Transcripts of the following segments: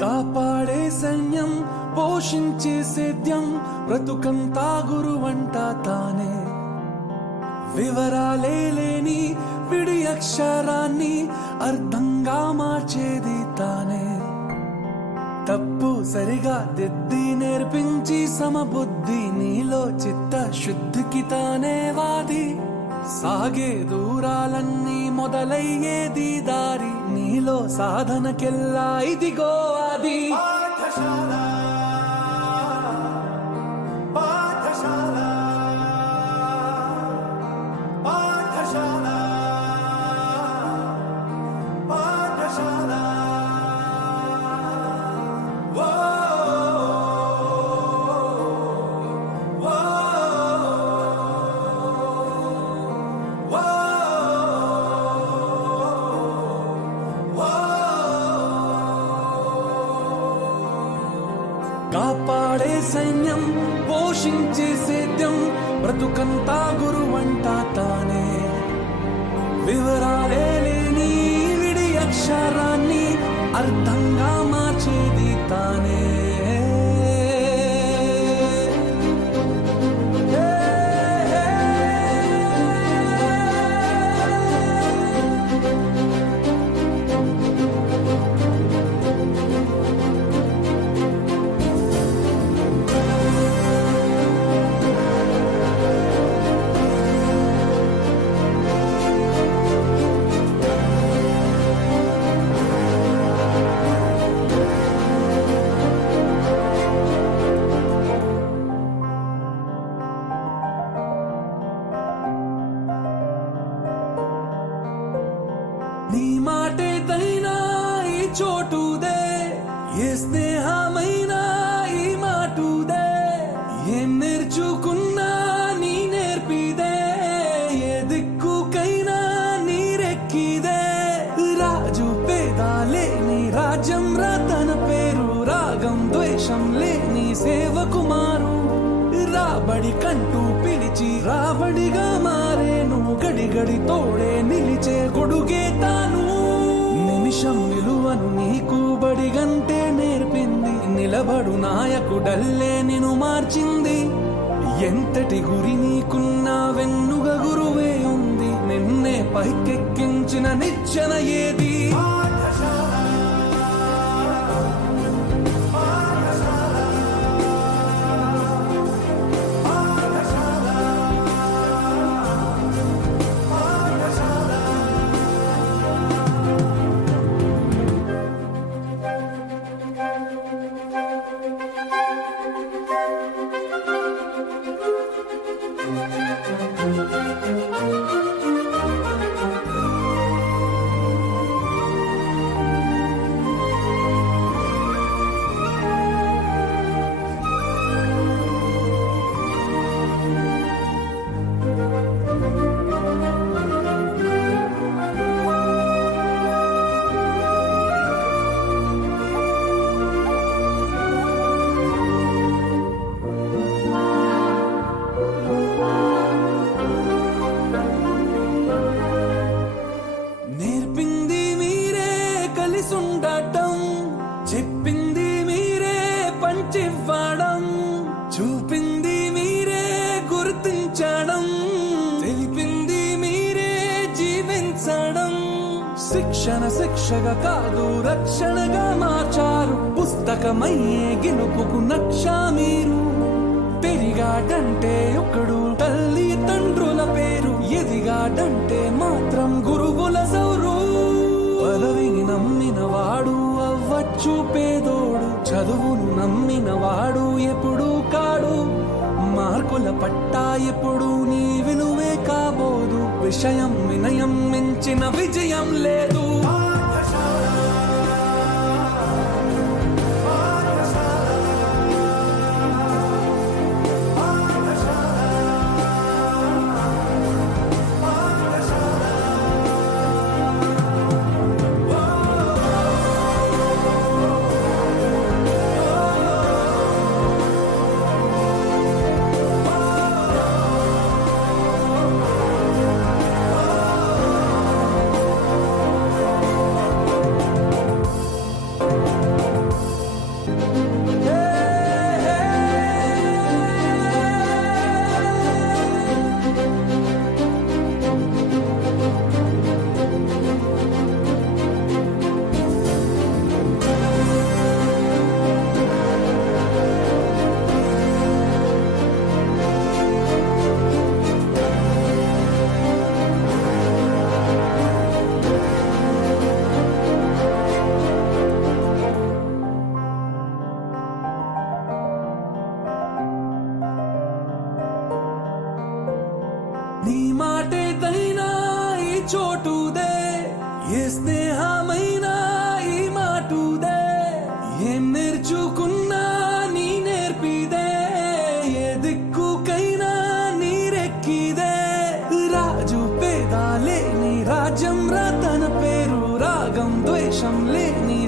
కాపాడే సైన్యం పోషించే సేద్యం బ్రతుకంతా గురువంట తానే వివరాలే లేని విడి అక్షరాన్ని అర్థంగా మార్చేది తానే తప్పు సరిగా దిద్ది నేర్పించి సమబుద్ధి నీలో చిత్త శుద్ధికి తానే వాది సాగే దూరాలన్నీ మొదలయ్యేది దారి నీలో సాధనకెల్లా ఇదిగో అది కాపాడే సైన్యం పోషించే సేద్యం బ్రతుకంతా గురువంట తానే వివరాలే లేని విడి అక్షరాన్ని అర్థంగా మార్చేది తానే నీ మాటేదైనా ఈ చోటుదే ఏ స్నేహమైనా ఈ మాటుదే ఏం నేర్చుకున్నా నీ నేర్పిదే ఏ దిక్కుకైనా నీరెక్కిదే రాజు పేదాలే నీ రాజ్యం తన పేరు రాగం ద్వేషం లేని సేవకుమారు రాబడి కంటూ పిలిచి రాబడిగా మారేను గడి గడి తోడే నిలిచే గొడుగే తాను నిమిషం విలువను నీకు బడిగంటే నేర్పింది నిలబడు నాయకుడల్లే నిన్ను మార్చింది ఎంతటి గురి నీకున్నా వెన్నుగ గురువే ఉంది నిన్నే పైకెక్కించిన నిచ్చెన ఏది చెప్పింది మీరే పంచివ్వడం చూపింది మీరే గుర్తించడం తెలిపింది మీరే జీవించడం శిక్షణ శిక్షగా కాదు రక్షణగా మార్చారు పుస్తకమయ్యే గెలుపుకు నక్ష మీరు పెరిగాడంటే ఒకడు తల్లి తండ్రుల పేరు ఎదిగాడంటే మాత్రం గురువుల సౌరు పదవిని నమ్మిన వాడు అవ్వచ్చు పేదోడు చదువును నమ్మిన వాడు ఎప్పుడు కాడు మార్కుల పట్టా ఎప్పుడు నీ విలువే కాబోదు విషయం వినయం మించిన విజయం లేదు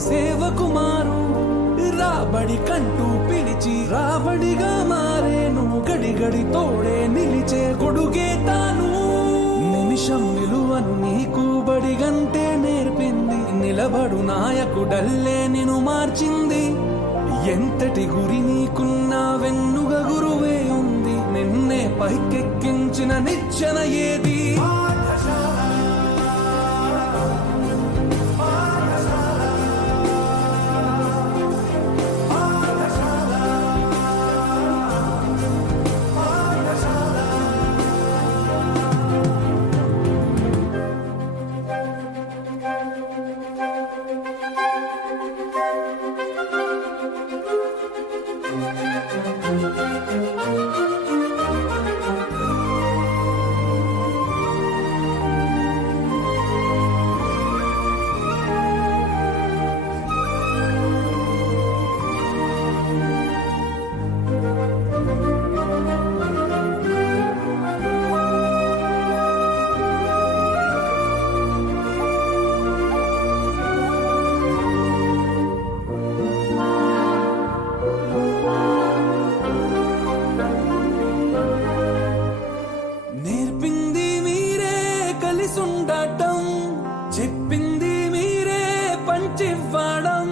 సేవకు మారు రాబడి కంటూ పిలిచి రాబడిగా మారేను గడి గడి తోడే నిలిచే కొడుగే తాను నిమిషం విలువను నీకు బడిగంటే నేర్పింది నిలబడు నాయకుడల్లే నిన్ను మార్చింది ఎంతటి గురి నీకున్నా వెన్నుగ గురువే ఉంది నిన్నే పైకెక్కించిన నిచ్చెన ఏది నేర్పింది మీరే కలిసుండటం చెప్పింది మీరే పంచివ్వడం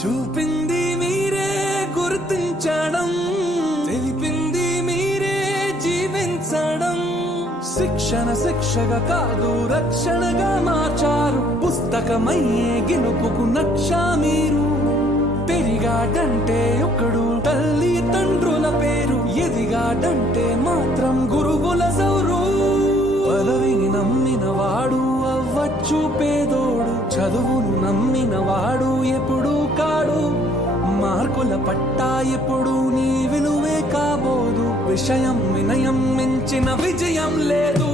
చూపింది మీరే గుర్తించడం తెలిపింది మీరే జీవించడం శిక్షణ శిక్షగా కాదు రక్షణగా మార్చారు పుస్తకమయ్యే గెలుపుకు నక్షా మీరు పెరిగాడంటే ఒకడు తల్లి తండ్రుల పేరు ఎదిగాడంటే మాత్రం గురువుల సౌరు పదవిని నమ్మిన వాడు అవ్వచ్చు పేదోడు చదువును నమ్మిన వాడు ఎప్పుడు కాడు మార్కుల పట్టా ఎప్పుడు నీ విలువే కాబోదు విషయం వినయం మించిన విజయం లేదు